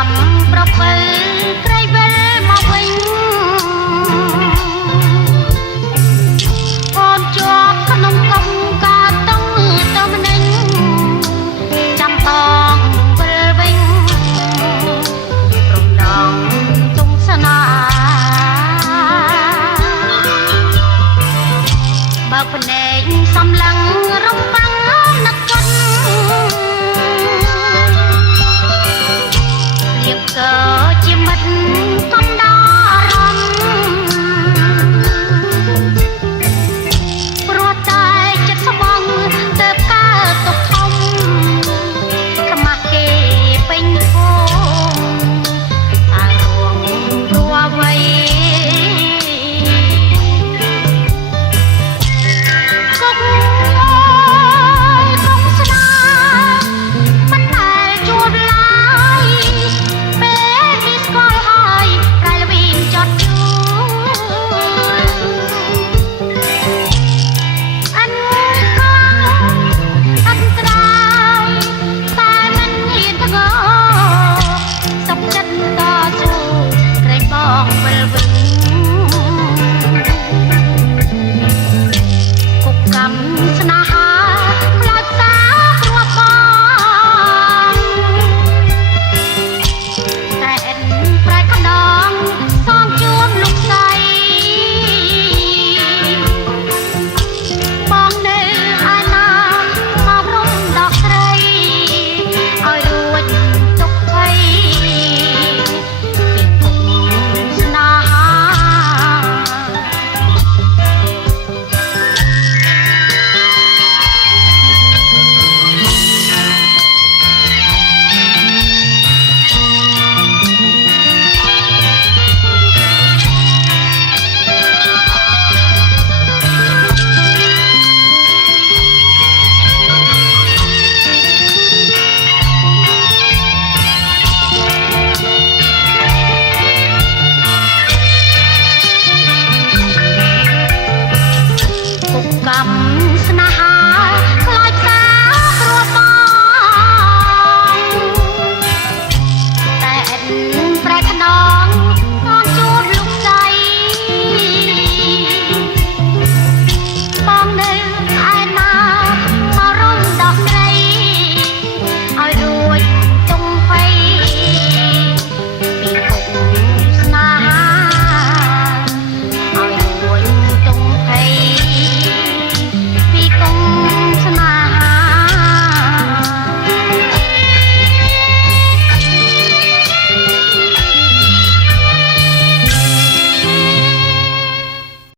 កម្មប្រពៃក្រៃវិលមកវិញអូនជាប់ក្នុងកងកាតុងទៅម្នេញចាំតងវិលវិញរំដងទុំស្នាបើភ្នែកសំឡឹងរំបាំងនឹកគិតរៀបគឺជាមិត្តកំដរអារម្មណ៍ព្រោះតែចិត្តស្បង់ទៅកើតទុកធំខ្មាស់គេពេញភូមិតែរួងរួអ្វីគុកគុកស្នាមិនដែលជួបឡើយពេលនេះស្គាល់ហើយប្រែល្វីងចត់ជួអិនខ្លាំងអិនត្រាយតែមិនហ៊ានថ្ងរសុខចិត្តតស៊ូក្រែងបងវិលវិញគុកកម្មស្នេហាខ្លោចផ្សារាប់បងតែអិនប្រែកណ្ដងសងជួបលោកស្រីបងនៅឯណាមករំដោះស្រីឲ្យរួចទុកភ័យពីគុកស្នេហា គុកកម្មស្នេហា